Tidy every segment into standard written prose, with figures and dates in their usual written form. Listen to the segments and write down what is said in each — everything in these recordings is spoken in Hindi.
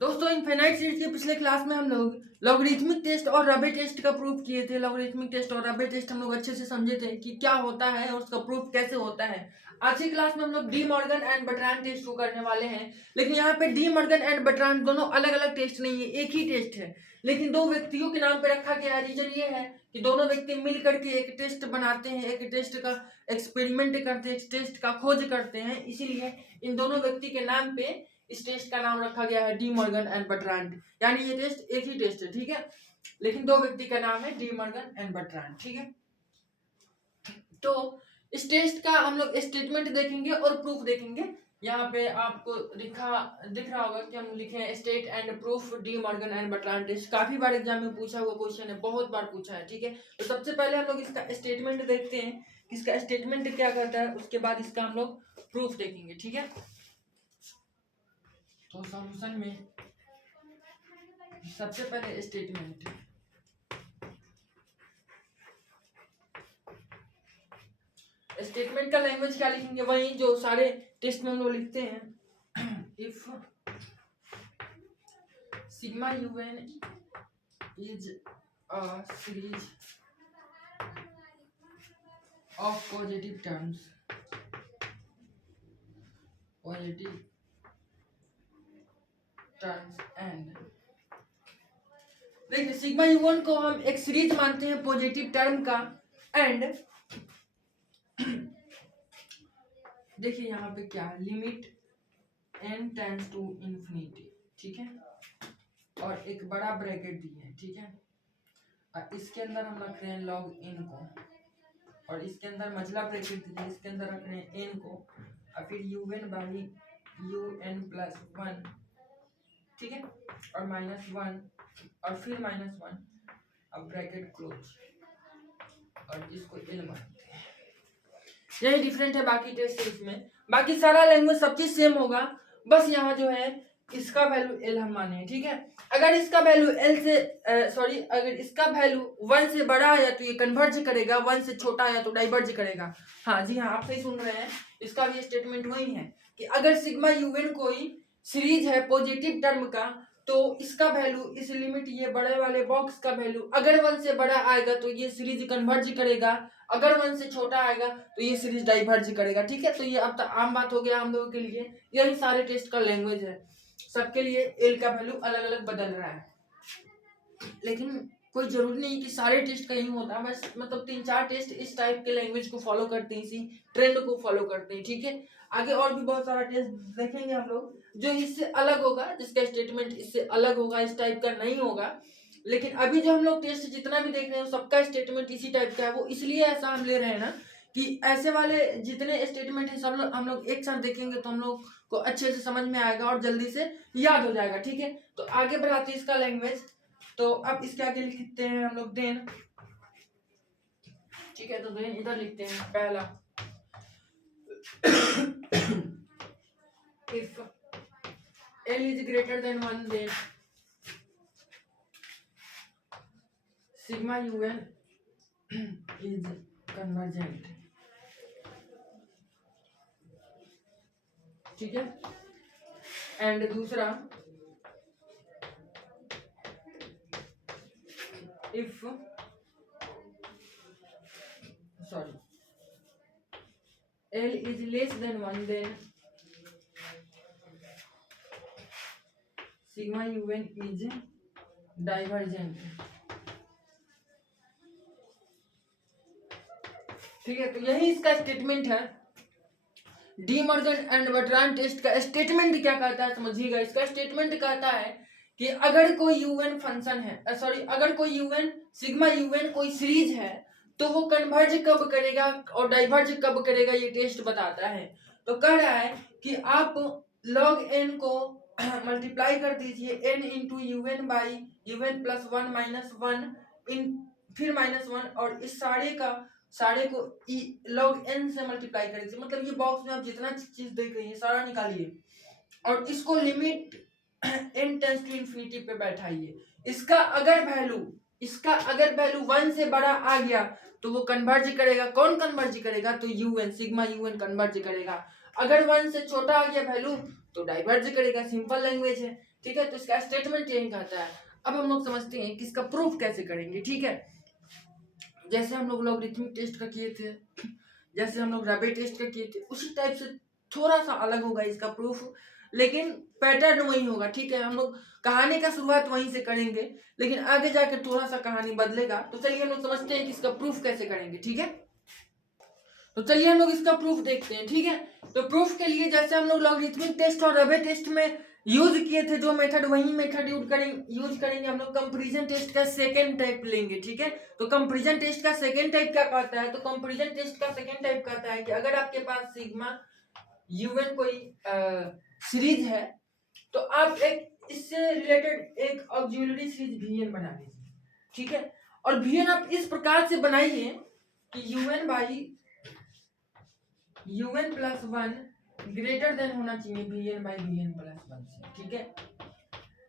दोस्तों इनफाइनाइट सीरीज के पिछले क्लास में हम लोग लॉगरिथमिक टेस्ट और रबे टेस्ट का प्रूफ किए थे। लॉगरिथमिक टेस्ट और रबे टेस्ट हम लोग अच्छे से समझे थे कि क्या होता है और उसका प्रूफ कैसे होता है। आज की क्लास में हम लोग De Morgan and Bertrand test को करने वाले हैं। लेकिन यहाँ पे डी मॉर्गन एंड बर्ट्रांड दोनों अलग अलग टेस्ट नहीं है, एक ही टेस्ट है, लेकिन दो व्यक्तियों के नाम पे रखा गया है। रीजन ये है कि दोनों व्यक्ति मिल करके एक टेस्ट बनाते हैं, एक टेस्ट का एक्सपेरिमेंट करते हैं, एक टेस्ट का खोज करते हैं, इसीलिए इन दोनों व्यक्ति के नाम पे इस टेस्ट का नाम रखा गया है डी मॉर्गन एंड बर्ट्रांड। यानी ये टेस्ट एक ही टेस्ट है, ठीक है, लेकिन दो व्यक्ति का नाम है डी मॉर्गन एंड बर्ट्रांड, ठीक है। तो इस टेस्ट का हम लोग स्टेटमेंट देखेंगे और प्रूफ देखेंगे। यहाँ पे आपको दिख रहा होगा कि हम लिखे हैं state and proof De Morgan and Bertrand test. काफी बार एग्जाम में पूछा हुआ क्वेश्चन है, बहुत बार पूछा है, ठीक है। तो सबसे पहले हम लोग इसका स्टेटमेंट देखते हैं, इसका स्टेटमेंट क्या कहता है, उसके बाद इसका हम लोग प्रूफ देखेंगे, ठीक है। तो सॉल्यूशन में सबसे पहले स्टेटमेंट, स्टेटमेंट का लैंग्वेज क्या लिखेंगे, वही जो सारे टेस्ट में हम लोग लिखते हैं। If sigma u n is a series of positive terms, and देखिए सिग्मा यूएन को हम एक सीरीज मानते हैं पॉजिटिव टर्म का, एंड देखिए यहाँ पे क्या limit n tends to infinity, ठीक है, और एक बड़ा ब्रैकेट दी है, ठीक है। और इसके अंदर हम रख रहे हैं log n को, और इसके अंदर मझला ब्रैकेट दी है, इसके अंदर रख रहे हैं n को, और फिर un बाई un+1, ठीक है, और -1, और फिर -1, अब ब्रैकेट क्लोज, और इसको l मानते हैं। यही डिफरेंट है बाकी टेस्ट से इसमें, बाकी सारा लैंग्वेज सब चीज सेम होगा, बस यहाँ जो है इसका वैल्यू l हम माने, ठीक है। अगर इसका वैल्यू l से अगर इसका वैल्यू 1 से बड़ा आया तो ये कन्वर्ज करेगा, 1 से छोटा आया तो डाइवर्ज करेगा। हाँ जी हाँ, आप सही सुन रहे हैं, इसका भी स्टेटमेंट वही है कि अगर सिग्मा यूएन कोई सीरीज है पॉजिटिव टर्म का, तो इसका वैल्यू, इस लिमिट, ये बड़े वाले बॉक्स का वैल्यू अगर 1 से बड़ा आएगा तो ये सीरीज कन्वर्ज करेगा, अगर 1 से छोटा आएगा तो ये सीरीज डाइवर्ज करेगा, ठीक है। तो ये अब तक आम बात हो गया हम लोगों के लिए, यही सारे टेस्ट का लैंग्वेज है, सबके लिए एल का वैल्यू अलग अलग बदल रहा है, लेकिन कोई जरूरी नहीं कि सारे टेस्ट का ही होता है, बस मतलब 3-4 टेस्ट इस टाइप के लैंग्वेज को फॉलो करते हैं, इसी ट्रेंड को फॉलो करते हैं, ठीक है। आगे और भी बहुत सारा टेस्ट देखेंगे हम लोग जो इससे अलग होगा, जिसका स्टेटमेंट इससे अलग होगा, इस टाइप का नहीं होगा। लेकिन अभी जो हम लोग टेस्ट जितना भी देख रहे हैं सबका स्टेटमेंट इसी टाइप का है। वो इसलिए ऐसा हम ले रहे हैं ना कि ऐसे वाले जितने स्टेटमेंट है सब हम लोग एक साथ देखेंगे तो हम लोग को अच्छे से समझ में आएगा और जल्दी से याद हो जाएगा, ठीक है। तो आगे बढ़ाते हैं इसका लैंग्वेज। तो अब इसके आगे लिखते हैं हम लोग देन, ठीक है। तो देन इधर लिखते हैं पहला, if l is greater than 1 then sigma un is convergent, ठीक है। एंड दूसरा, if l is less than 1 then sigma un is divergent, ठीक है। तो यही इसका स्टेटमेंट है। De Morgan and Bertrand test का स्टेटमेंट क्या कहता है समझिएगा। इसका स्टेटमेंट कहता है कि अगर कोई यूएन फंक्शन है, अगर कोई यूएन सिग्मा यूएन कोई सीरीज है तो वो कन्वर्ज कब करेगा और डाइवर्ज कब करेगा, ये टेस्ट बताता है। तो कह रहा है कि आप log n को मल्टीप्लाई कर दीजिए n into UN by un+1 -1 फिर -1, और इस सारे को log n से मल्टीप्लाई कर दीजिए। मतलब ये बॉक्स में आप जितना चीज देख रही है सारा निकालिए और इसको limit n tends to infinity पे बैठाइए। इसका अगर वैल्यू 1 से बड़ा आ गया तो वो कन्वर्ज करेगा। कौन कन्वर्ज करेगा? तो यूएन, सिग्मा यूएन कन्वर्ज करेगा। अगर 1 से छोटा आ गया वैल्यू तो डाइवर्ज करेगा। सिंपल लैंग्वेज है, ठीक है, तो इसका स्टेटमेंट यही कहता है। अब हम लोग समझते हैं कि इसका प्रूफ कैसे करेंगे। ठीक है, जैसे हम लोग लॉगरिथमिक टेस्ट का किए थे, जैसे हम लोग रैबिट टेस्ट का किए थे, उसी टाइप से थोड़ा सा अलग होगा इसका प्रूफ, लेकिन पैटर्न वही होगा। ठीक है, हम लोग कहानी का शुरुआत वहीं से करेंगे, लेकिन आगे जाकर थोड़ा सा कहानी बदलेगा। तो चलिए हम लोग समझते हैं कि इसका प्रूफ कैसे करेंगे। ठीक है, तो चलिए हम लोग इसका प्रूफ देखते हैं। ठीक है, तो प्रूफ के लिए जैसे हम लोग लॉगरिथमिक टेस्ट और रैबिट टेस्ट में यूज किए थे जो मेथड, वही मेथड यूज करेंगे हम लोग। कंपैरिजन टेस्ट का सेकंड टाइप लेंगे। ठीक है, तो कंपैरिजन टेस्ट का सेकंड टाइप क्या कहता है, तो कंपैरिजन टेस्ट का सेकंड टाइप कहता है कि अगर आपके पास सिग्मा यूएन कोई सीरीज है, तो आप एक इससे रिलेटेड एक ऑक्सिलरी सीरीज वीएन बना लीजिए। ठीक है, और वीएन आप इस प्रकार से बनाइए कि u n by u n plus one greater than होना चाहिए v n by v n plus one से। ठीक है,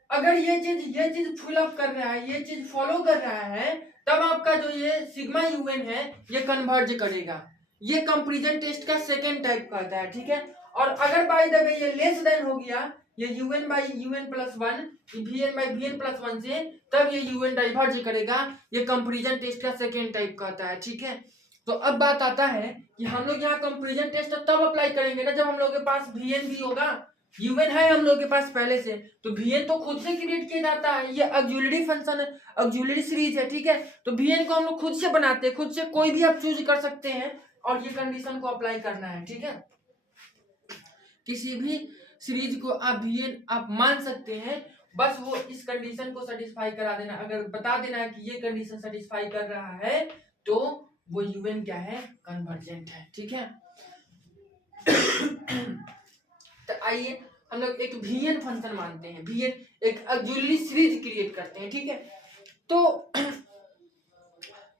अगर ये चीज फुल अप कर रहा है, ये चीज फॉलो कर रहा है, तब आपका जो ये सिग्मा यूएन है ये कन्वर्ज करेगा। ये कंपैरिजन टेस्ट का सेकंड टाइप कहता है। ठीक है, और अगर बाय द वे ये लेस देन हो गया, ये u n by u n plus one v n by v n plus one से, तब ये यूएन डाइवर्ज करेगा। ये कंपैरिजन टेस्ट का सेकंड टाइप कहता है। ठीक है, तो अब बात आता है कि हम लोग यहाँ कंपैरिजन टेस्ट तब अप्लाई करेंगे ना जब हम लोग के पास वीएन भी होगा। यूएन है हम लोग के पास पहले से, तो वीएन तो खुद से क्रिएट किया जाता है, ये ऑक्सिलरी फंक्शन है, ऑक्सिलरी सीरीज है। ठीक है, तो वीएन को हम लोग खुद से बनाते हैं, खुद से कोई भी आप चूज कर सकते हैं और ये कंडीशन को अप्लाई करना है। ठीक है, किसी भी सीरीज को आप वीएन आप मान सकते हैं, बस वो इस कंडीशन को सेटिस्फाई करा देना। अगर बता देना है कि ये कंडीशन सेटिस्फाई कर रहा है तो वो यूएन क्या है, कन्वर्जेंट है। ठीक है, तो आइए हम लोग एक वीएन फंक्शन मानते हैं, वीएन एक ऑक्सिलरी सीरीज क्रिएट करते हैं। ठीक है, तो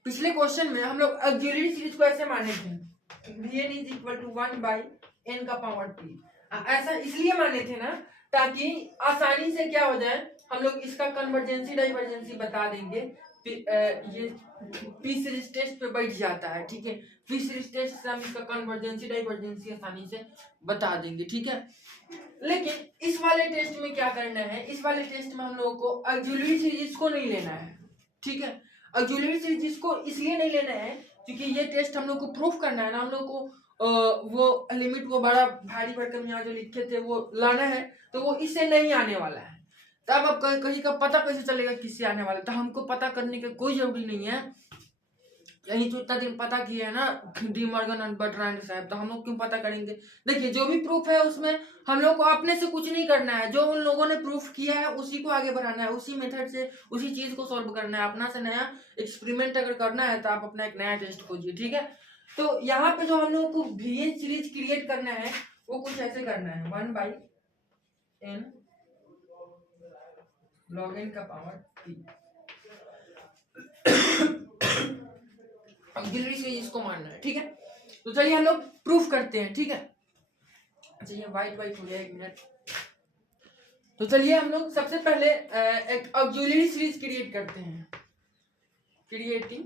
पिछले क्वेश्चन में हम लोग ऑक्सिलरी सीरीज को ऐसे माने थे, v n is equal to 1 by n का पावर p। ऐसा इसलिए माने थे ना ताकि आसानी से क्या हो जाए, हम लोग इसका कन्वर्जेंसी डाइवर्जेंसी बता देंगे। ये पी सीरीज टेस्ट पे बैठ जाता है। ठीक है, पी सीरीज टेस्ट से हम इसका कन्वर्जेंसी डाइवर्जेंसी आसानी से बता देंगे। ठीक है, लेकिन इस वाले टेस्ट में क्या करना है, इस वाले टेस्ट में हम लोगों को ऑक्सिलरी सीरीज को नहीं लेना है। ठीक है, ऑक्सिलरी सीरीज को इसलिए नहीं लेना है क्योंकि ये टेस्ट हम लोग को प्रूफ करना है ना, हम लोग को वो लिमिट वो बड़ा भारी भरकम यहाँ जो लिखे थे वो लाना है, तो वो इससे नहीं आने वाला है। तब अब कहीं का पता कैसे चलेगा किससे आने वाला, तो हमको पता करने की कोई जरूरी नहीं है। यही तो इतना दिन पता किया है ना डी मॉर्गन और बर्ट्रांड साहब, तो हम लोग क्यों पता करेंगे। देखिए जो भी प्रूफ है उसमें हम लोग को अपने से कुछ नहीं करना है, जो उन लोगों ने प्रूफ किया है उसी को आगे बढ़ाना है, उसी मेथड से उसी चीज को सॉल्व करना है। अपना से नया एक्सपेरिमेंट अगर करना है तो आप अपना एक नया टेस्ट खोजिए। ठीक है, तो यहाँ पे जो हम लोगों को वीएन सीरीज क्रिएट करना है वो कुछ ऐसे करना है, 1 बाई n log n का पावर p। ऑक्सिलरी सीरीज इसको मानना है। ठीक है, तो चलिए हम लोग प्रूफ करते हैं। ठीक है, अच्छा ये वाइट वाइट हो गया, एक मिनट। तो चलिए हम लोग सबसे पहले एक ऑक्सिलरी सीरीज क्रिएट करते हैं, creating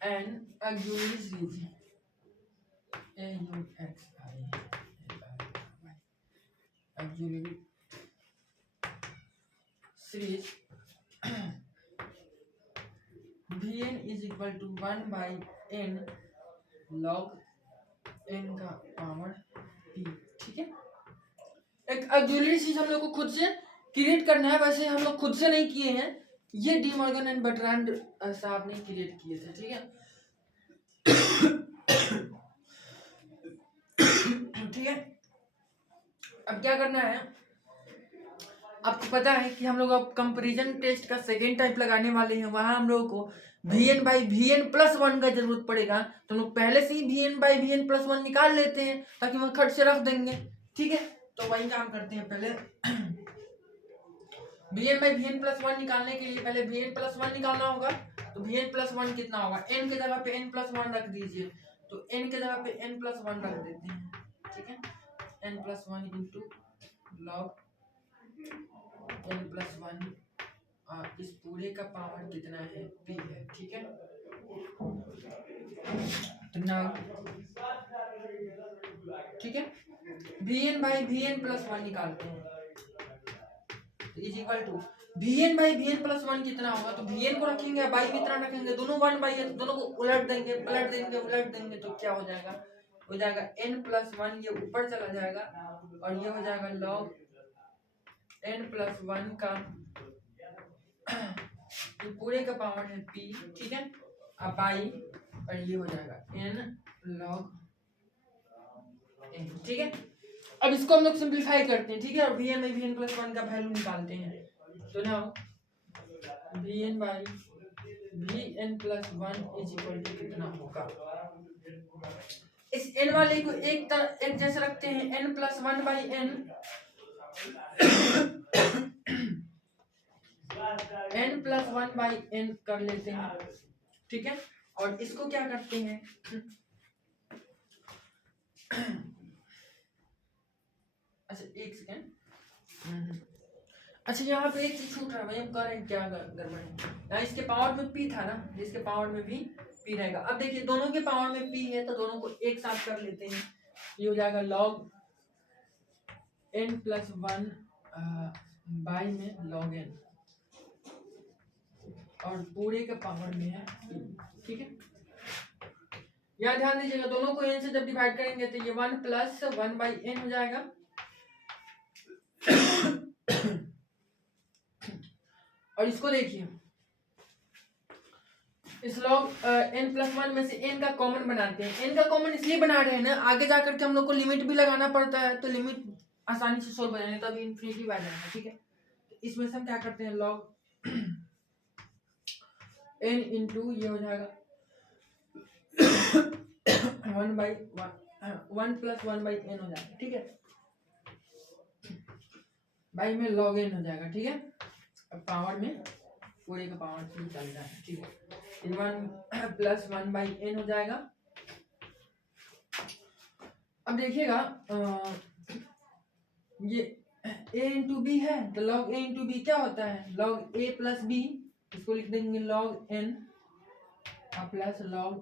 an auxiliary series, auxiliary series Vn is equal to 1 by n log n का पावर p। ठीक है, एक ऑक्सिलरी सीरीज हम लोग को खुद से क्रिएट करना है, वैसे हम लोग खुद से नहीं किए हैं, ये डी मॉर्गन एंड बर्ट्रांड साहब ने क्रिएट किए थे। ठीक है, ठीक है, अब क्या करना है, आपको पता है कि हम लोग अब कंपैरिजन टेस्ट का सेकेंड टाइप लगाने वाले हैं, वहां हम लोगों को Vn by Vn plus one का जरूरत पड़ेगा, तो हम लोग पहले से ही Vn by Vn plus one निकाल लेते हैं ताकि वह खट से रख देंगे। ठीक है, तो वही काम करते हैं। पहले Vn by Vn plus one निकालने के लिए पहले Vn प्लस वन निकालना होगा, तो Vn प्लस वन कितना होगा, n के जगह पे n प्लस वन रख दीजिए, तो n के जगह पे n प्लस वन रख देते हैं। ठीक है, n plus one into log n plus one, इस पूरे का पावर कितना है p है। ठीक है, ठीक है, Vn by Vn plus one निकालते हैं, is equal to Vn by Vn plus one कितना होगा, तो Vn को रखेंगे बाई में इतना रखेंगे, दोनों वन बाई है तो दोनों को उलट देंगे, पलट देंगे, उलट देंगे, तो क्या हो जाएगा n प्लस वन, ये ऊपर चला जाएगा और ये हो जाएगा log n प्लस वन का पूरे का पावर है p, ठीक है, अब बाई और ये हो जाएगा n log n, ठीक है। अब इसको हम लोग सिंप्लीफाई करते हैं, ठीक है, और Vn by Vn plus one का वैल्यू निकालते हैं, तो ना Vn by Vn plus one is equal to कितना होगा, इस n वाले को एक जैसे रखते हैं, n plus one by n, n plus one by n कर लेते हैं, ठीक है, और इसको क्या करते हैं, अच्छा एक सेकेंड, अच्छा यहाँ पे एक चीज छूट रहा है भाई, हम कर रहे हैं क्या गड़बड़ है, यहाँ इसके पावर में p था ना, इसके पावर में भी p रहेगा। अब देखिए दोनों के पावर में p है तो दोनों को एक साथ कर लेते हैं, ये हो जाएगा log n plus one by में log n और पूरे के पावर में है p, ठीक है। यहाँ ध्यान दीजिएगा दोनों को n से जब डिवाइड करेंगे तो ये one plus one by n हो जाएगा और इसको देखिए, इस log n प्लस वन में से n का कॉमन बनाते हैं, n का कॉमन इसलिए बना रहे हैं ना, आगे जाकर के हम लोग को लिमिट भी लगाना पड़ता है, तो लिमिट आसानी से सोल्व हो जाएंगे, तभी इन्फिनिटी आ जाएगा, ठीक है। इसमें से हम क्या करते हैं, log n इंटू ये हो जाएगा one by one plus one by n हो जाएगा, ठीक है, बाई में log n हो जाएगा, ठीक है, पावर में पूरे का पावर थ्री चल रहा है, ठीक है, one plus one by n हो जाएगा। अब देखिएगा ये a इंटू बी है तो log a इंटू बी क्या होता है, log a प्लस बी, इसको लिख देंगे log n plus log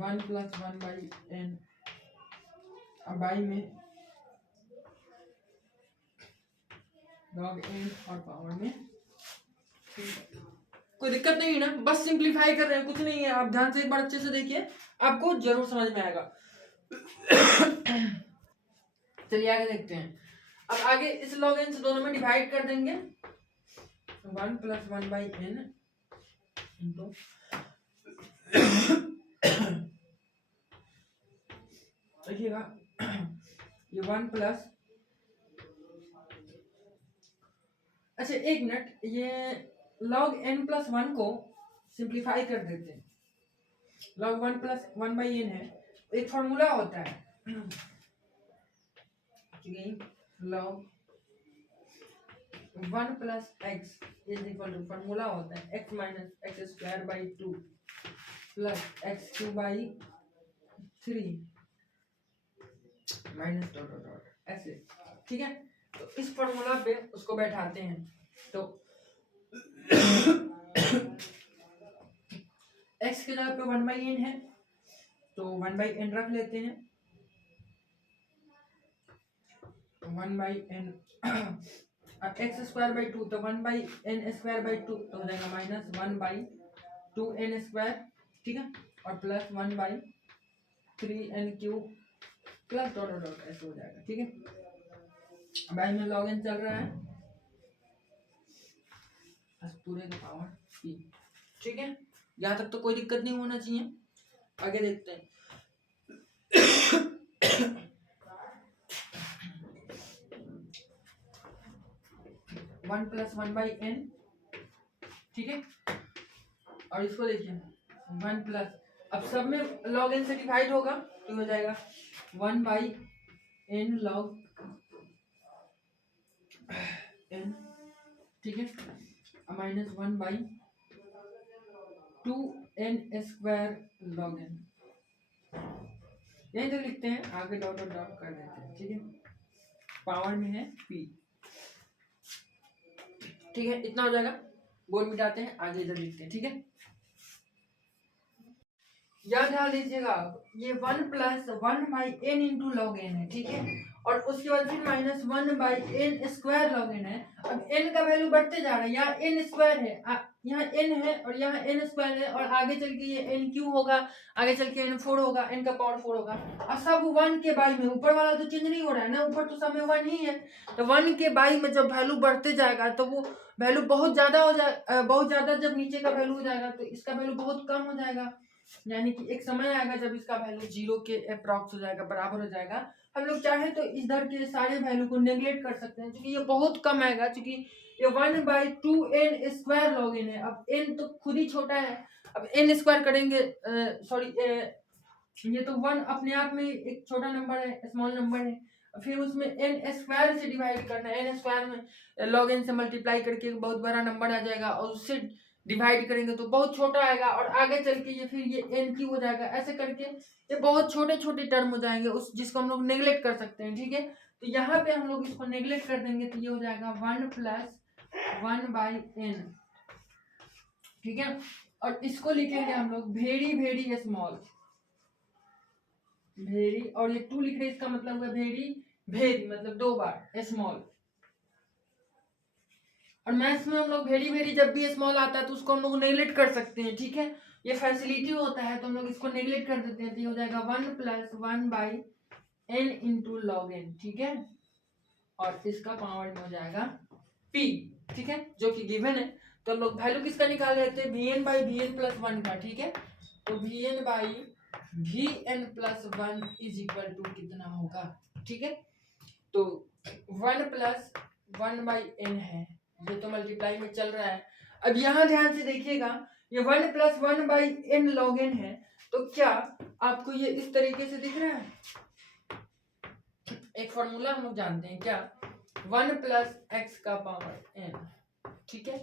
one plus one by n, अब बाई में log n और पावर में, कोई दिक्कत नहीं है ना, बस सिंप्लीफाई कर रहे हैं, कुछ नहीं है, आप ध्यान से एक बार अच्छे से देखिए, आपको जरूर समझ में आएगा। चलिए आगे देखते हैं, अब आगे इस log n से दोनों में डिवाइड कर देंगे, one plus one by n into देखिएगा ये वन प्लस, अच्छा एक मिनट, ये log n प्लस वन को सिंप्लीफाई कर देते हैं, log one plus one by n है, एक फॉर्मूला होता है log one plus x is equal to, formula होता है x minus x square by two plus x cube by three minus dot dot dot ऐसे, ठीक है, तो इस फॉर्मूला पे उसको बैठाते हैं, तो x की जगह पे वन बाई एन है तो वन बाई एन रख लेते हैं, one by n x square by two तो one by n square by two तो हो जाएगा minus one by two n square, ठीक है, और plus one by three n cube plus dot dot ऐसे हो जाएगा, ठीक है। बाई में लॉग एन चल रहा है पूरे का पावर p, ठीक है, यहाँ तक तो कोई दिक्कत नहीं होना चाहिए। आगे देखते हैं one plus one by n, ठीक है, और इसको देखिए वन प्लस, अब सब में लॉग एन से डिवाइड होगा तो हो जाएगा one by n log n, ठीक है, minus one by two n square log n, यही तो लिखते हैं, आगे डॉट और डॉट कर देते हैं, ठीक है, पावर में है p, ठीक है, इतना हो जाएगा। बोर्ड मिटाते हैं, आगे इधर लिखते हैं, ठीक है। याद ध्यान लीजिएगा आप, ये 1 plus 1/n into log N है, ठीक है। और उसके बाद फिर minus 1/n square log N है। अब n का वैल्यू बढ़ते जा रहा है, यहाँ n स्क्वायर है, यहाँ n है और यहाँ n स्क्वायर है, और आगे चल के ये n क्यू होगा, आगे चल के n4 होगा, n का पावर 4 होगा। और सब 1 के बाई में, ऊपर वाला तो चेंज नहीं हो रहा है ना, ऊपर तो सब में 1 ही है। तो 1 के बाई में जब वैल्यू बढ़ते जाएगा तो वो वैल्यू बहुत ज्यादा हो जाए, बहुत ज्यादा जब नीचे का वैल्यू हो जाएगा तो इसका वैल्यू बहुत कम हो जाएगा। यानी कि एक समय आएगा जब इसका वैल्यू 0 के अप्रॉक्स हो जाएगा, बराबर हो जाएगा। हम लोग चाहे तो इधर के सारे वैल्यू को नेगलेक्ट कर सकते हैं, क्योंकि ये बहुत कम आएगा, क्योंकि ये 1/2n स्क्वायर लॉग एन है। अब n तो खुद ही छोटा है, अब n स्क्वायर करेंगे, सॉरी, ये तो 1 अपने आप में एक छोटा नंबर है, स्मॉल नंबर है। फिर उसमें n स्क्वायर से डिवाइड करना है, n स्क्वायर में log n से मल्टीप्लाई करके एक बहुत बड़ा नंबर आ जाएगा, और उससे डिवाइड करेंगे तो बहुत छोटा आएगा, और आगे चल के ये फिर ये n क्यू हो जाएगा। ऐसे करके ये बहुत छोटे छोटे टर्म हो जाएंगे, उस जिसको हम लोग नेगलेक्ट कर सकते हैं, ठीक है। तो यहाँ पे हम लोग इसको नेगलेक्ट कर देंगे, तो ये हो जाएगा 1 प्लस 1/n, ठीक है। और इसको लिखेंगे हम लोग वेरी वेरी स्मॉल, वेरी, और ये 2 लिख रहे हैं, इसका मतलब हुआ वेरी वेरी, मतलब 2 बार स्मॉल। और मैथ्स में हम लोग वेरी वेरी जब भी स्मॉल आता है तो उसको हम लोग नेगलेक्ट कर सकते हैं, ठीक है। ये फैसिलिटी होता है, तो हम लोग इसको नेगलेक्ट कर देते हैं, तो ये हो जाएगा 1 plus 1/n into log n, ठीक है। और इसका पावर में हो जाएगा p, ठीक है, जो कि गिवन है। तो हम लोग वैल्यू किसका निकाल रहे थे, vn/vn प्लस 1 का, ठीक है। तो vn/vn plus 1 is equal to कितना होगा, ठीक है। तो 1 प्लस 1/n है, ये तो मल्टीप्लाई में चल रहा है। अब यहाँ ध्यान से देखिएगा, ये 1 प्लस 1/n log n है, तो क्या आपको ये इस तरीके से दिख रहा है। एक फॉर्मूला हम लोग जानते हैं क्या, 1 प्लस x का पावर n, ठीक है,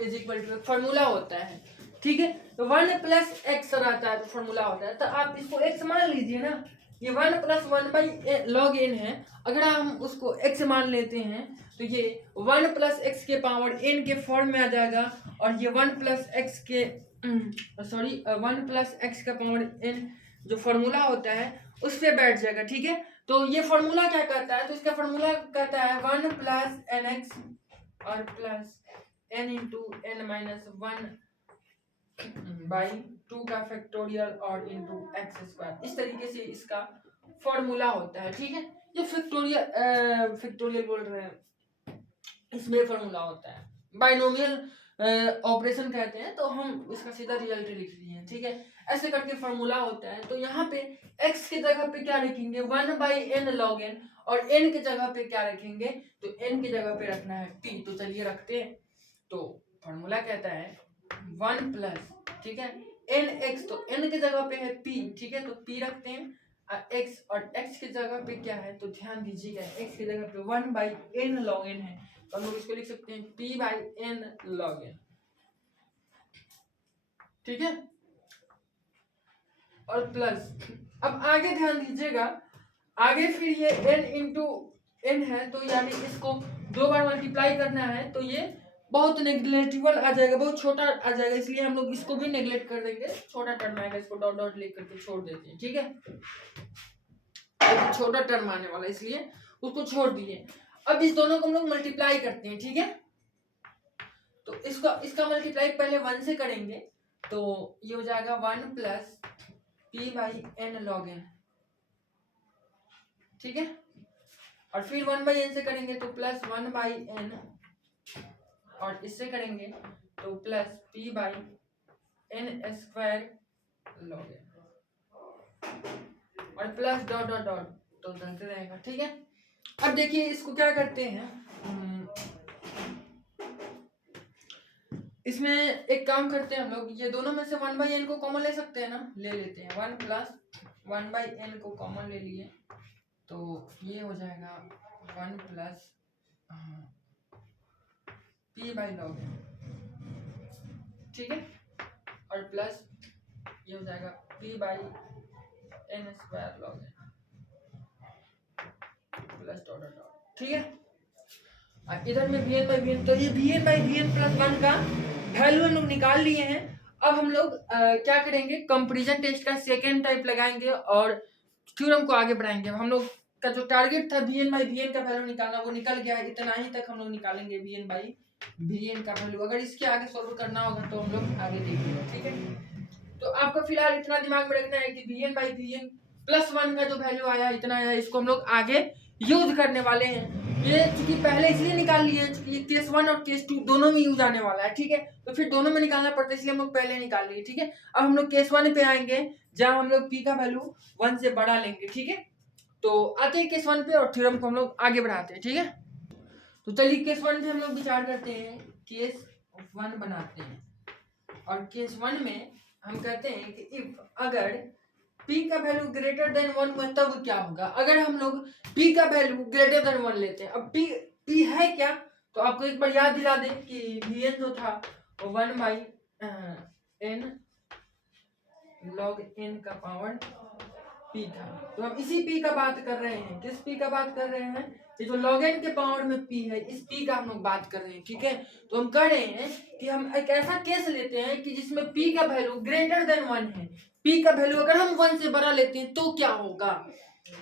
इज इक्वल टू, फॉर्मूला होता है, ठीक है। तो 1 प्लस x रहता है तो फॉर्मूला होता है, तो आप इसको x मान लीजिए ना। ये 1 प्लस 1/log n है, अगर हम उसको x मान लेते हैं तो ये 1 प्लस एक्स के पावर n के फॉर्म में आ जाएगा, और ये 1 प्लस एक्स के 1 प्लस एक्स का पावर n जो फॉर्मूला होता है उस पे बैठ जाएगा, ठीक है। तो ये फॉर्मूला क्या कहता है, तो इसका फॉर्मूला कहता है 1 प्लस एन एक्स और plus n into n minus 1/2 का फैक्टोरियल और इंटू एक्स स्क्वायर। इस तरीके से इसका फॉर्मूला होता है, ठीक है। ये फैक्टोरियल बोल रहे हैं, इसमें फॉर्मूला होता है, बाइनोमियल ऑपरेशन कहते हैं, तो हम इसका सीधा रिजल्ट लिख लिए हैं, ठीक है। ऐसे करके फॉर्मूला होता है। तो यहाँ पे x की जगह पे क्या रखेंगे, 1/n log n, और n की जगह पे क्या रखेंगे, तो n की जगह पे रखना है p। तो चलिए रखते हैं। तो फॉर्मूला कहता है 1 प्लस, ठीक है, nx, तो n की जगह पे है p, ठीक है, तो p रखते हैं x, और x की जगह पे क्या है, तो ध्यान दीजिएगा, x की जगह पे 1/n log n है, तो हम लोग इसको लिख सकते हैं p/n log n, ठीक है। और प्लस, अब आगे ध्यान दीजिएगा, आगे फिर ये n इंटू n है, तो यानी इसको 2 बार मल्टीप्लाई करना है, तो ये बहुत नेग्लेक्टेबल आ जाएगा, बहुत छोटा आ जाएगा, इसलिए हम लोग इसको भी नेग्लेक्ट कर देंगे, छोटा टर्म आएगा, इसको डॉट डॉट लिख करके छोड़ देते हैं, ठीक है। छोटा टर्म आने वाला, इसलिए उसको छोड़ दिए। अब इस दोनों को हम लोग मल्टीप्लाई करते हैं, ठीक है। तो इसका मल्टीप्लाई पहले 1 से करेंगे, तो ये हो जाएगा 1 प्लस p/n log n, ठीक है। और फिर 1/n से करेंगे तो प्लस 1/n, और इससे करेंगे तो plus p/n square log n, और प्लस डॉट डॉट डॉट तो चलते रहेगा, ठीक है। अब देखिए इसको क्या करते हैं, इसमें एक काम करते हैं हम लोग, ये दोनों में से 1/n को कॉमन ले सकते हैं ना, ले लेते हैं। 1 प्लस 1/n को कॉमन ले लिए, तो ये हो जाएगा 1 प्लस p/log n, ठीक है। और प्लस ये हो जाएगा p/n square log n plus dot dot, ठीक है। इधर में vn/vn, तो ये vn/vn प्लस 1 का वैल्यू हम लोग निकाल लिए हैं। अब हम लोग क्या करेंगे, कंपैरिजन टेस्ट का सेकेंड टाइप लगाएंगे और थ्योरम को आगे बढ़ाएंगे। हम लोग का जो टारगेट था Vn बाई Vn का वैल्यू निकालना, वो निकल गया है। इतना ही तक हम लोग निकालेंगे Vn बाई Vn का वैल्यू। अगर इसके आगे सॉल्व करना होगा तो हम लोग आगे देखेंगे, ठीक है। तो आपको फिलहाल इतना दिमाग में रखना है कि Vn बाई Vn प्लस 1 का जो वैल्यू आया इतना आया, इसको हम लोग आगे यूज करने वाले हैं। ये चूंकि पहले इसलिए निकाल लिए हैं चूंकि केस 1 और केस 2 दोनों में यूज आने वाला है, ठीक है। तो फिर दोनों में निकालना पड़ता है, इसलिए हम लोग पहले निकाल लिए, ठीक है। अब हम लोग केस 1 पे आएंगे जहां हम लोग p का वैल्यू 1 से बड़ा लेंगे, ठीक है। तो आते हैं केस 1 पे और थ्योरम को हम लोग आगे बढ़ाते हैं, ठीक है। तो चलिए केस 1 पे हम लोग विचार करते हैं। केस 1 बनाते हैं और केस 1 में हम कहते हैं कि इफ अगर p का वैल्यू ग्रेटर देन 1 हुआ तब क्या होगा। अगर हम लोग p का वैल्यू ग्रेटर देन 1 लेते हैं, अब p है क्या, तो आपको एक बार याद दिला दें कि Vn जो था वो 1 बाई n log n का पावर p था। तो हम इसी p का बात कर रहे हैं। किस p का बात कर रहे हैं, ये जो log n के पावर में p है, इस p का हम लोग बात कर रहे हैं, ठीक है। तो हम कह रहे हैं कि हम एक ऐसा केस लेते हैं कि जिसमें p का वैल्यू ग्रेटर देन 1 है। p का वैल्यू अगर हम 1 से बड़ा लेते हैं तो क्या होगा।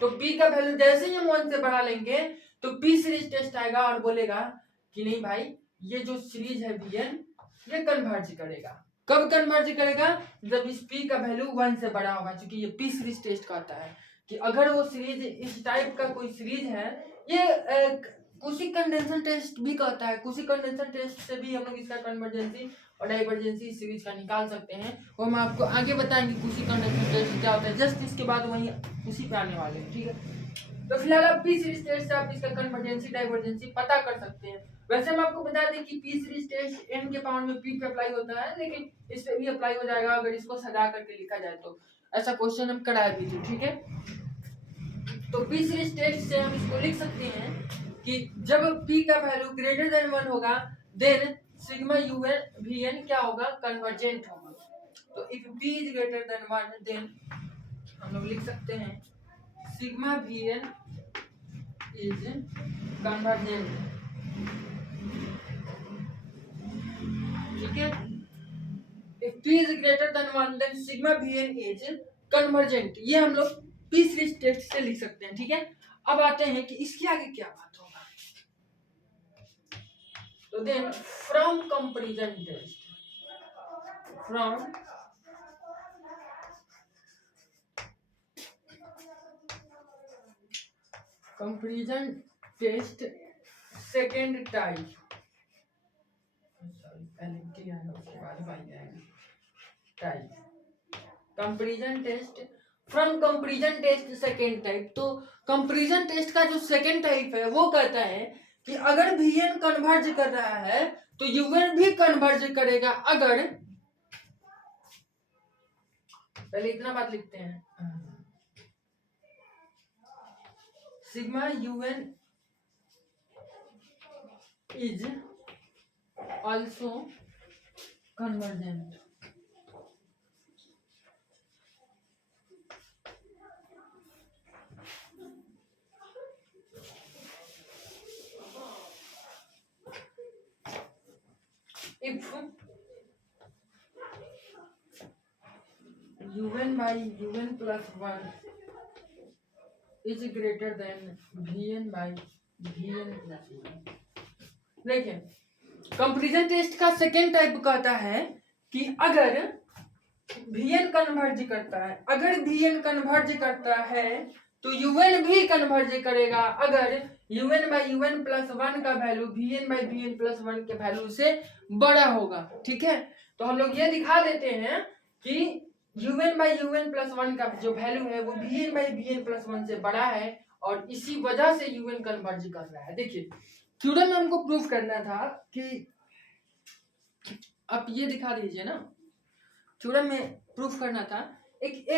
तो p का वैल्यू जैसे ही हम 1 से बड़ा लेंगे तो p सीरीज टेस्ट आएगा और बोलेगा कि नहीं भाई, ये जो सीरीज है Vn ये कन्वर्ज करेगा। कब कन्वर्ज करेगा, जब इस p का वैल्यू 1 से बड़ा होगा। क्योंकि ये p सीरीज टेस्ट कहता है कि अगर वो सीरीज इस टाइप का कोई सीरीज है, ये कुशी कंडेंसर टेस्ट भी कहता है। कुशी कंडेंसर टेस्ट से भी हम लोग इसका कन्वर्जेंसी और डाइवर्जेंसी सीरीज का निकाल सकते हैं। वो हम आपको आगे बताएंगे कुशी कंडेंसर टेस्ट क्या होता है, जस्ट इसके बाद वहीं उसी पे आने वाले हैं, ठीक है। तो फिलहाल आप पी सीरीज टेस्ट से आप इसका कन्वर्जेंसी डाइवर्जेंसी पता कर सकते हैं। वैसे हम आपको बता दें कि पी सीरीज टेस्ट n के पावर में p पे अप्लाई होता है, लेकिन इस पे भी अप्लाई हो जाएगा अगर इसको सजा करके लिखा जाए तो। ऐसा क्वेश्चन हम कराए भी थे, ठीक है। तो पी सीरीज टेस्ट से हम इसको लिख सकते हैं कि जब p का वैल्यू ग्रेटर देन 1 होगा देन सिग्मा un vn क्या होगा, कन्वर्जेंट होगा। तो if p is greater than 1 then हम लोग लिख सकते हैं सिग्मा vn इज कन्वर्जेंट, ठीक है। If p is greater than 1 then sigma vn is convergent. ये हम लोग p सीरीज टेस्ट से लिख सकते हैं, ठीक है। अब आते हैं कि इसके आगे क्या बात होगा। तो then from comparison test, from comparison test second type, comparison test from comparison test second type. तो कंपैरिजन टेस्ट का जो सेकेंड टाइप है वो कहता है कि अगर Vn कन्वर्ज कर रहा है तो Un भी कन्वर्ज करेगा। अगर पहले इतना बात लिखते हैं, sigma un is also convergent. If un by un plus 1 is greater than vn by vn plus 1। देखिए कंपैरिजन टेस्ट का सेकेंड टाइप कहता है कि अगर Vn कन्वर्ज करता है, अगर Vn कन्वर्ज करता है तो Un भी कन्वर्ज करेगा अगर un by un plus 1 का value Vn by Vn plus 1 के वैल्यू से बड़ा होगा, ठीक है। तो हम लोग ये दिखा देते हैं कि un by un plus 1 का जो वैल्यू है वो Vn by Vn plus 1 से बड़ा है और इसी वजह से un कन्वर्ज कर रहा है। देखिए थ्योरम में हमको प्रूफ करना था कि आप ये दिखा दीजिए ना, थ्योरम में प्रूफ करना था एक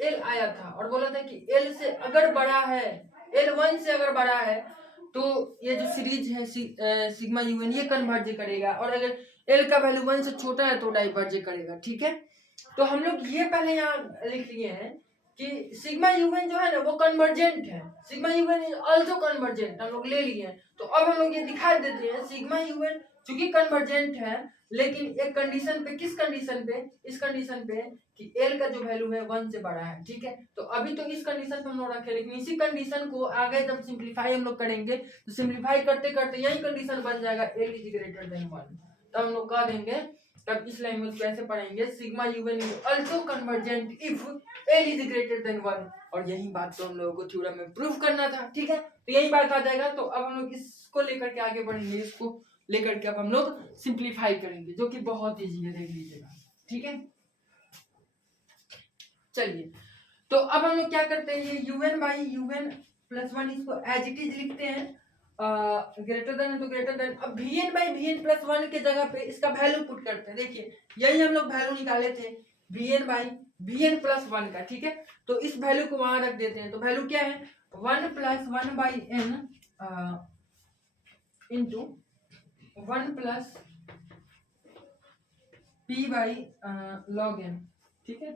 एल आया था और बोला था कि एल से अगर बड़ा है, एल 1 से अगर बड़ा है तो ये जो सीरीज है सिग्मा यूएन ये कन्वर्ज करेगा और अगर एल का वैल्यू 1 से छोटा है तो डाइवर्ज करेगा, ठीक है। तो हम लोग ये पहले यहाँ लिख लिए हैं कि सिग्मा यूएन जो है ना वो कन्वर्जेंट है, sigma u n is also convergent हम लोग ले लिए हैं। तो अब हम लोग ये दिखा देते हैं सिग्मा यूएन चूंकि कन्वर्जेंट है, लेकिन एक कंडीशन पे, किस कंडीशन पे, इस कंडीशन पे कि एल का जो वैल्यू है 1 से बड़ा है, ठीक है। तो अभी तो इस कंडीशन पे हम लोग रखे, लेकिन इसी कंडीशन को आगे जब सिंप्लीफाई हम लोग करेंगे तो सिंप्लीफाई करते करते यही कंडीशन बन जाएगा एल इज ग्रेटर देन 1। तब हम लोग कह देंगे, तब इस लैंग्वेज को ऐसे पढ़ेंगे, sigma u n is also convergent if L is greater than 1। और यही बात तो हम लोगों को थ्योरम में प्रूव करना था, ठीक है। तो यही बात आ जाएगा। तो अब हम लोग इसको लेकर के आगे बढ़ेंगे, इसको लेकर के अब हम लोग सिंप्लीफाई करेंगे, जो कि बहुत इजी है, देख लीजिएगा, ठीक है। चलिए, तो अब हम लोग क्या करते हैं, ये un बाई un प्लस 1 इसको एज इट इज लिखते हैं, ग्रेटर देन है तो ग्रेटर देन। अब vn बाई vn प्लस 1 के जगह पे इसका वैल्यू पुट करते हैं। देखिए, यही हम लोग वैल्यू निकाले थे vn बाई vn प्लस 1 का, ठीक है। तो इस वैल्यू को वहां रख देते हैं। तो वैल्यू क्या है, 1 plus 1 by n into 1 plus p by log n, ठीक है,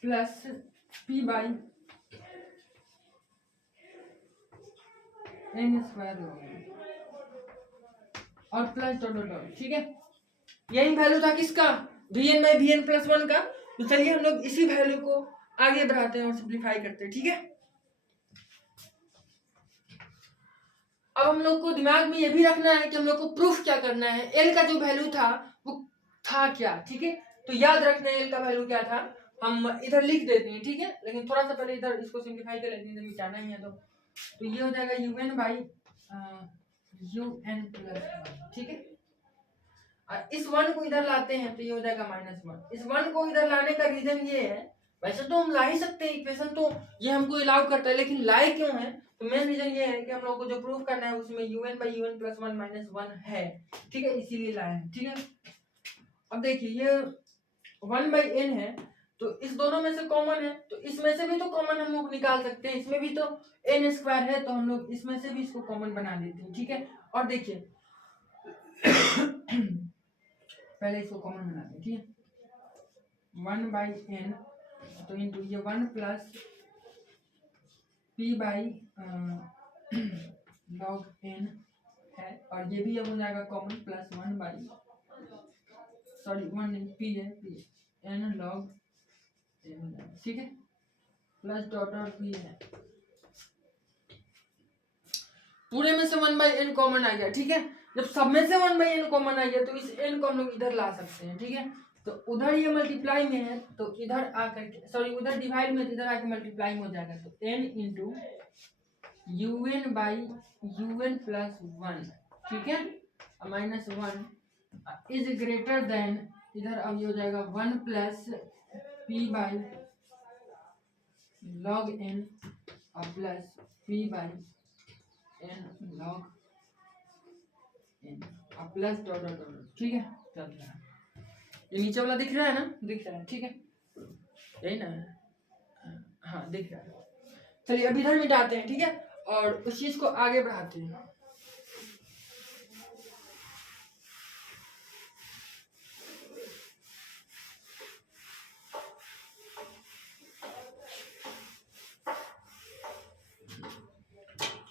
plus p by n square log n और प्लस डॉट डॉट, ठीक है। यही वैल्यू था किसका, vn बाई vn प्लस 1 का। तो चलिए हम लोग इसी वैल्यू को आगे बढ़ाते हैं और सिंप्लीफाई करते हैं, ठीक है। अब हम लोग को दिमाग में ये भी रखना है कि हम लोग को प्रूफ क्या करना है, एल का जो वैल्यू था वो था क्या, ठीक है। तो याद रखना है एल का वैल्यू क्या था, हम इधर लिख देते हैं, ठीक है। लेकिन थोड़ा सा पहले इधर इसको सिंप्लीफाई कर लेते हैं, मिटाना ही है। तो ये हो जाएगा un बाई un प्लस 1, ठीक है। इस 1 को इधर लाते हैं तो ये हो जाएगा -1। इस 1 को इधर लाने का रीजन ये है, वैसे तो हम ला ही सकते हैं, इक्वेशन तो ये हमको अलाउ करता है, लेकिन लाए क्यों है, तो मेन रीजन ये है कि हम लोग को जो प्रूफ करना है उसमें un by un plus 1 minus 1 है, ठीक है, इसीलिए लाए हैं, ठीक है। अब देखिए, ये 1 बाई n है, तो इस दोनों में से कॉमन है, तो इसमें से भी तो कॉमन हम लोग निकाल सकते हैं, इसमें भी तो n स्क्वायर है, तो हम लोग इसमें से भी इसको कॉमन बना देते हैं, ठीक है। और देखिए पहले इसको कॉमन बनाते हैं, ठीक है। 1 बाई n तो इंटू ये 1 plus p by log n है, और ये भी अब हो जाएगा कॉमन, प्लस 1 बाई, सॉरी 1 नहीं, p है, p n लॉग n हो जाएगा, ठीक है, प्लस डॉट और p है। पूरे में से 1 बाई n कॉमन आ गया, ठीक है। जब सब में से 1 बाई n कॉमन आ गया तो इस n को हम लोग इधर ला सकते हैं, ठीक है। तो उधर ये मल्टीप्लाई में है तो इधर आकर के, सॉरी उधर डिवाइड में, इधर आके मल्टीप्लाई में हो जाएगा। तो n into un by un plus 1, ठीक है, माइनस 1 इज ग्रेटर देन, इधर अब ये हो जाएगा 1 plus p by log n और plus p by n log n और प्लस डॉट डॉट डॉट, ठीक है। चल रहा है, ये नीचे वाला दिख रहा है ना, दिख रहा है, ठीक है, यही ना, हाँ दिख रहा है। चलिए अब इधर मिटाते हैं, ठीक है, और उस चीज को आगे बढ़ाते हैं।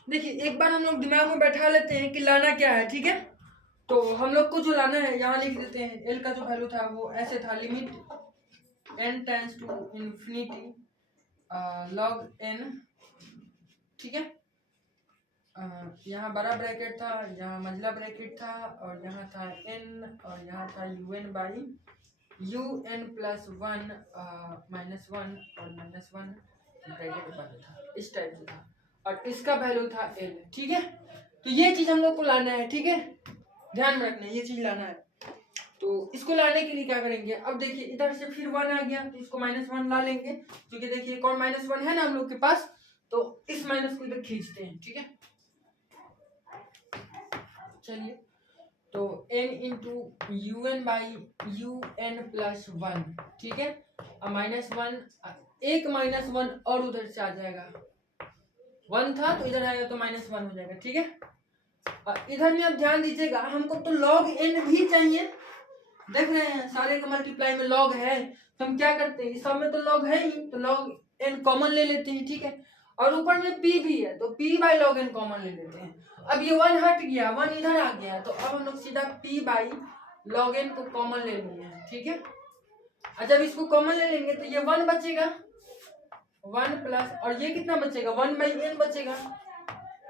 देखिए, एक बार हम लोग दिमाग में बैठा लेते हैं कि लाना क्या है, ठीक है। तो हम लोग को जो लाना है यहाँ लिख देते हैं। एल का जो वैल्यू था वो ऐसे था, limit n tends to infinity log n, ठीक है। यहाँ बड़ा ब्रैकेट था, यहाँ मंझला ब्रैकेट था, और यहाँ था n, और यहाँ था un by un plus 1 minus 1 और माइनस 1 ब्रैकेट बंद था, इस टाइप से था, और इसका वैल्यू था l, ठीक है। तो ये चीज हम लोग को लाना है, ठीक है, ध्यान में रखना है, ये चीज लाना है। तो इसको लाने के लिए क्या करेंगे, अब देखिए इधर से फिर 1 आ गया तो इसको -1 ला लेंगे, क्योंकि देखिए कौन -1 है ना हम लोग के पास, तो इस माइनस को इधर खींचते हैं, ठीक है। चलिए, तो n into un by un plus 1, ठीक है, और -1, एक -1 और उधर से आ जाएगा, 1 था तो इधर आएगा तो -1 हो जाएगा, ठीक है। और इधर में अब ध्यान दीजिएगा, हमको तो log n भी चाहिए, देख रहे हैं सारे का मल्टीप्लाई में log है, तो हम क्या करते हैं, इस सब में तो log है ही, तो log n कॉमन ले लेते हैं, ठीक है। और ऊपर में p भी है तो p by log n common ले लेते हैं। अब ये 1 हट गया, 1 इधर आ गया, तो अब हम लोग सीधा p बाई लॉग एन को कॉमन ले लिए हैं, ठीक है। और जब इसको कॉमन ले लेंगे तो ये 1 बचेगा, 1 प्लस, और ये कितना बचेगा, 1 बाई एन बचेगा,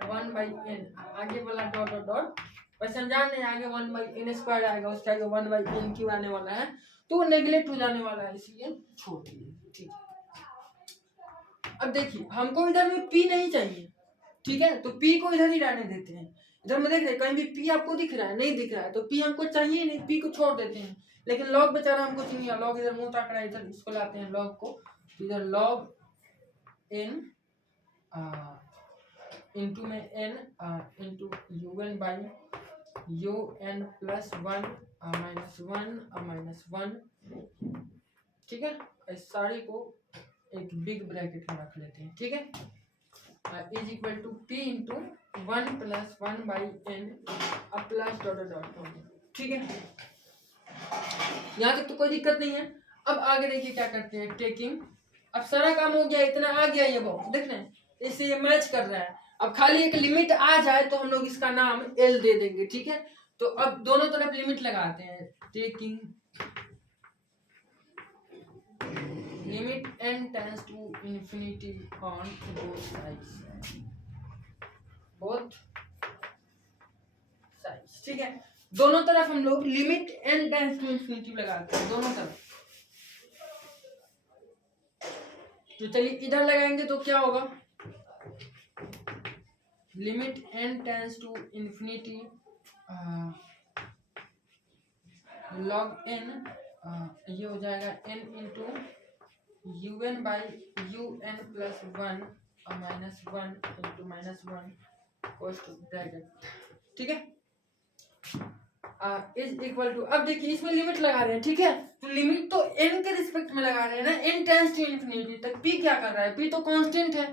1 बाई एन, आगे वाला डॉट डॉट डॉट, वैसे हम जान नहीं, आगे 1 बाई एन स्क्वायर आएगा, उसके आगे 1 बाई एन क्यू आने वाला है, तो नेगलेक्ट हो जाने वाला है, इसलिए छोड़ दिए, ठीक है। अब देखिए हमको इधर में p नहीं चाहिए, ठीक है, तो p को इधर ही रहने देते हैं। इधर में देख रहे कहीं भी p आपको दिख रहा है, नहीं दिख रहा है, तो p हमको चाहिए नहीं, p को छोड़ देते हैं। लेकिन log बेचारा हमको चाहिए, log इधर मुंह ताक रहा है, इधर इसको लाते हैं log को, इधर log n इंटू में n into un by un plus 1 minus 1, ठीक है। इस सारी को एक बिग ब्रैकेट में रख लेते हैं, ठीक है, is equal to p into 1 plus 1 by n plus dot dot, ठीक है। यहाँ तक तो कोई दिक्कत नहीं है। अब आगे देखिए क्या करते हैं, टेकिंग, अब सारा काम हो गया, इतना आ गया ये बॉक्स, देख रहे हैं, इससे ये मैच कर रहा है। अब खाली एक लिमिट आ जाए तो हम लोग इसका नाम L दे देंगे, ठीक है। तो अब दोनों तरफ लिमिट लगाते हैं, taking limit n tends to infinity on both sides, ठीक है। दोनों तरफ हम लोग limit n tends to infinity लगाते हैं, दोनों तरफ। तो चलिए इधर लगाएंगे तो क्या होगा, limit n tends to infinity log n, ये हो जाएगा n into un by un plus 1 minus 1 into minus 1 post bracket, ठीक है, इज इक्वल टू, अब देखिए इसमें लिमिट लगा रहे हैं, ठीक है, तो लिमिट तो n के रिस्पेक्ट में लगा रहे हैं ना, n टेंड्स टू इंफिनिटी तक। p क्या कर रहा है, p तो कांस्टेंट है,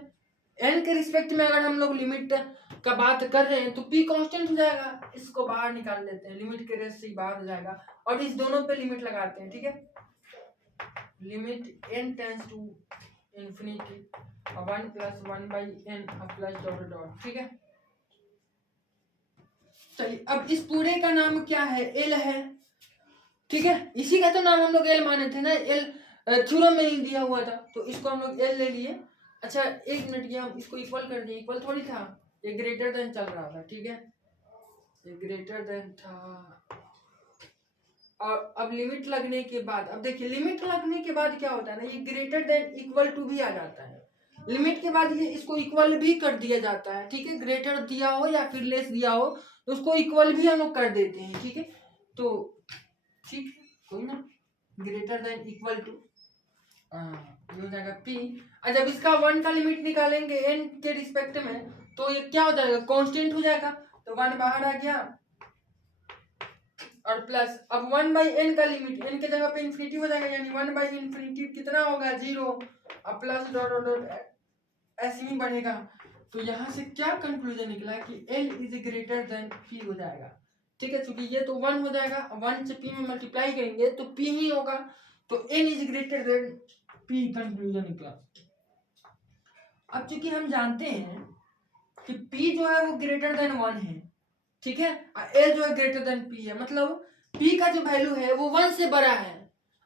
n के रिस्पेक्ट में अगर हम लोग लिमिट का बात कर रहे हैं तो p कांस्टेंट हो जाएगा, इसको बाहर निकाल लेते हैं, लिमिट के रेस से ही बाहर हो जाएगा, और इस दोनों पे लिमिट लगाते हैं, ठीक है। Limit n tends to infinity 1 plus 1 by n plus dot dot, ठीक है। चलिए अब इस पूरे का नाम क्या है, L है, ठीक है, इसी का तो नाम हम लोग L माने थे ना, L थ्योरम में ही दिया हुआ था, तो इसको हम लोग L ले लिए। अच्छा एक मिनट, ये हम इसको इक्वल कर दिए, इक्वल थोड़ी था, ये ग्रेटर देन चल रहा था, ठीक है, ये ग्रेटर देन था। और अब लिमिट लगने के बाद, अब देखिए लिमिट लगने के बाद क्या होता है ना, ये ग्रेटर देन इक्वल टू भी आ जाता है, लिमिट के बाद ये इसको इक्वल भी कर दिया जाता है, ठीक है, ग्रेटर दिया हो या फिर लेस दिया हो तो उसको इक्वल भी हम लोग कर देते हैं, ठीक है। तो ठीक है, कोई ना, ग्रेटर देन इक्वल टू ये हो जाएगा p, और जब इसका 1 का लिमिट निकालेंगे n के रिस्पेक्ट में तो ये क्या हो जाएगा, कांस्टेंट हो जाएगा, तो 1 बाहर आ गया, और प्लस अब 1 बाई n का लिमिट n के जगह पे इंफिनिटी हो जाएगा, यानी 1 बाई इंफिनिटी कितना होगा, 0, और प्लस डॉट डॉट डॉट ऐसे ही बढ़ेगा। तो यहाँ से क्या कंक्लूजन निकला कि L is greater then P हो जाएगा, ठीक है, क्योंकि ये तो 1 हो जाएगा, 1 से P में मल्टीप्लाई करेंगे तो P ही होगा, तो L is greater then P conclusion निकला। अब चूंकि हम जानते हैं कि P जो है वो ग्रेटर देन 1 है, ठीक है, L जो है ग्रेटर देन P है, मतलब P का जो वैल्यू है वो 1 से बड़ा है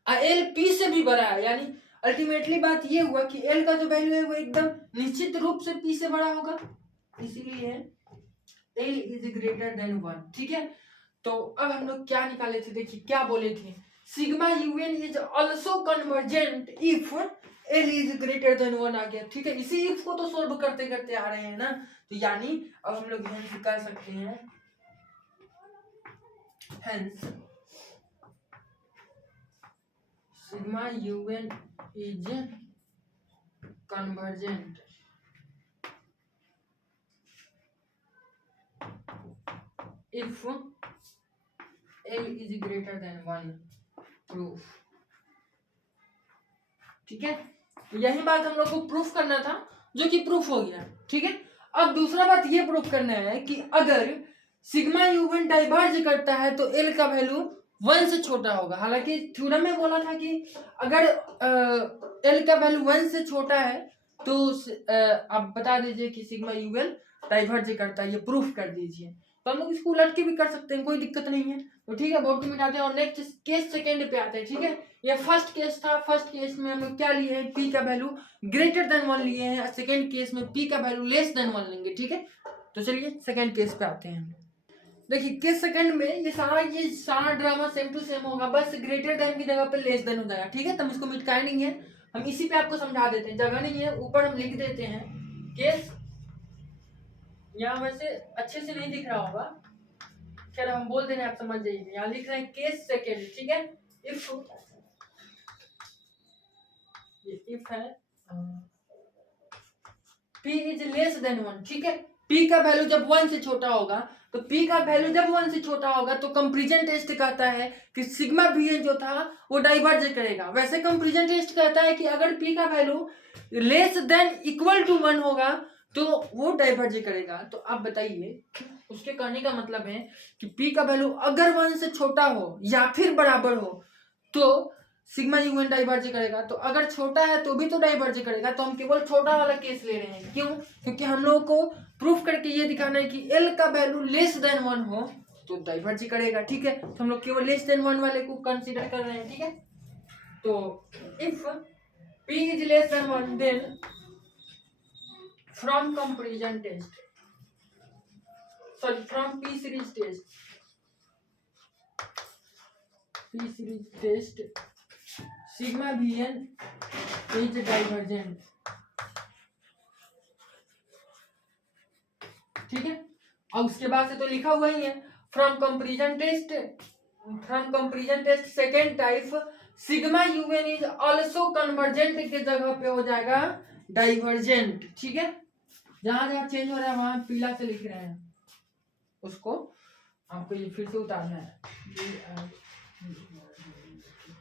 और L P से भी बड़ा है, यानी अल्टीमेटली बात ये हुआ कि L का जो वैल्यू है वो एकदम निश्चित रूप से P से बड़ा होगा, इसीलिए L इज ग्रेटर देन 1, ठीक है। तो अब हम लोग क्या निकाले थे, देखिए क्या बोले थे, sigma UN is also convergent if L is greater than 1 आ गया, ठीक है, इसी इफ को तो सोल्व करते करते आ रहे हैं ना, तो यानी अब हम लोग यहाँ कर सकते हैं, hence sigma UN is convergent if L is greater than 1, proof, ठीक है। तो यही बात हम लोग को प्रूफ करना था, जो कि प्रूफ हो गया, ठीक है। अब दूसरा बात ये प्रूफ करना है कि अगर सिग्मा UN डाइवर्ज करता है तो L का वैल्यू 1 से छोटा होगा, हालांकि थ्योरम में बोला था कि अगर L का वैल्यू 1 से छोटा है तो आप बता दीजिए कि सिग्मा यूएल डाइवर्ज करता है, ये प्रूफ कर दीजिए। तो हम लोग इसको उलट के भी कर सकते हैं, कोई दिक्कत नहीं है। तो ठीक है, बोर्ड को मिटाते हैं और नेक्स्ट केस सेकंड पे आते हैं। ठीक है, ये फर्स्ट केस था। फर्स्ट केस में हम लोग क्या लिए हैं, पी का वैल्यू ग्रेटर देन 1 लिए हैं। सेकंड केस में पी का वैल्यू लेस देन 1 लेंगे। ठीक है, तो चलिए सेकंड केस पे आते हैं। देखिए केस सेकंड में ये सारा ड्रामा सेम टू सेम होगा, बस ग्रेटर देन की जगह पे लेस देन हो जाएगा। ठीक है, तो हम इसको मिटाए नहीं है, हम इसी पे आपको समझा देते हैं, जगह नहीं है ऊपर हम लिख देते हैं केस। यहाँ वैसे अच्छे से नहीं दिख रहा होगा, खैर हम बोल दे रहे हैं, आप समझ जाइए। यहाँ लिख रहे हैं केस सेकेंड। ठीक है, इफ है p इज लेस देन 1। ठीक है, p का वैल्यू जब 1 से छोटा होगा, तो p का वैल्यू जब 1 से छोटा होगा तो कंपैरिजन टेस्ट कहता है कि सिग्मा bn जो था वो डाइवर्ज करेगा। वैसे कंपैरिजन टेस्ट कहता है कि अगर p का value less than equal to 1 होगा तो वो डाइवर्ज करेगा। तो आप बताइए, उसके कहने का मतलब है कि p का वैल्यू अगर 1 से छोटा हो या फिर बराबर हो तो सिग्मा यूएन डाइवर्ज करेगा, तो अगर छोटा है तो भी तो डाइवर्ज करेगा। तो हम केवल छोटा वाला केस ले रहे हैं, क्यों? क्योंकि हम लोगों को प्रूफ करके ये दिखाना है कि एल का वैल्यू लेस देन 1 हो तो डाइवर्ज करेगा। ठीक है, तो हम लोग केवल लेस देन 1 वाले को कंसीडर कर रहे हैं। ठीक है, तो if p is less than 1 then from comparison test, sorry from p series test sigma bn is divergent. ठीक है, और उसके बाद से तो लिखा हुआ ही है from comparison test second type sigma u n is also convergent के जगह पे हो जाएगा डाइवर्जेंट। ठीक है, जहां जहां चेंज हो रहा है वहां पीला से लिख रहे हैं, उसको आपको ये फिर से उतारना है।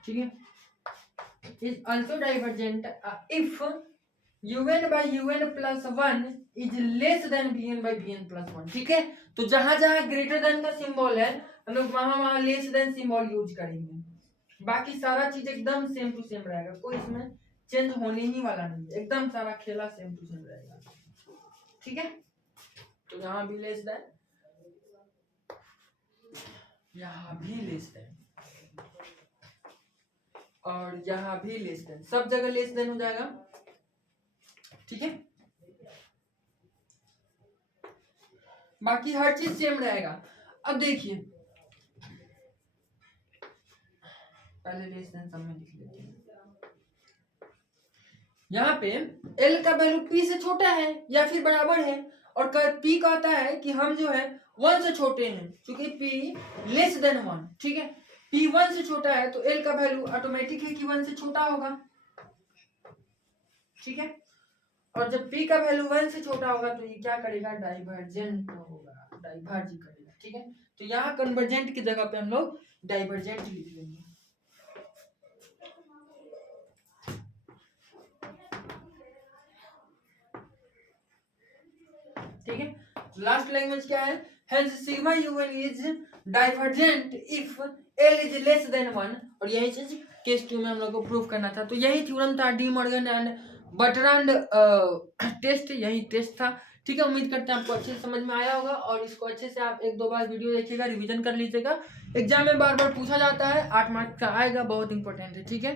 ठीक है, is also divergent if un by un plus 1 is less than bn by bn plus 1। ठीक है, तो जहां जहां ग्रेटर देन का सिंबल है हम लोग वहां लेस देन सिंबल यूज करेंगे। बाकी सारा चीज एकदम सेम टू सेम रहेगा, कोई इसमें चेंज होने ही वाला नहीं है, एकदम सारा खेला सेम टू सेम रहेगा। ठीक है, तो यहाँ भी लेस देन, यहाँ भी लेस देन, और यहाँ भी लेस देन, सब जगह लेस देन हो जाएगा। ठीक है, बाकी हर चीज सेम रहेगा। अब देखिए, पहले लेस देन सब में लिख लेते हैं। यहाँ पे L का वैल्यू P से छोटा है या फिर बराबर है, और P कहता है कि हम जो है 1 से छोटे हैं, क्योंकि P लेस देन 1। ठीक है, P 1 से छोटा है तो L का वैल्यू ऑटोमेटिक है कि 1 से छोटा होगा। ठीक है, और जब P का वैल्यू 1 से छोटा होगा तो ये क्या करेगा, डाइवर्जेंट होगा, डाइवर्ज करेगा। ठीक है, तो यहाँ कन्वर्जेंट की जगह पे हम लोग डाइवर्जेंट लिख लेंगे। ठीक है, लास्ट लैंग्वेज क्या है, hence sigma un is divergent if L is less than 1। और यही चीज केस 2 में हम लोग को प्रूफ करना था। तो यही थ्योरम था, De Morgan and Bertrand test, यही टेस्ट था। ठीक है, उम्मीद करते हैं आपको अच्छे से समझ में आया होगा, और इसको अच्छे से आप 1-2 बार वीडियो देखिएगा, रिवीजन कर लीजिएगा। एग्जाम में बार बार पूछा जाता है, 8 मार्क्स का आएगा, बहुत इंपॉर्टेंट है। ठीक है।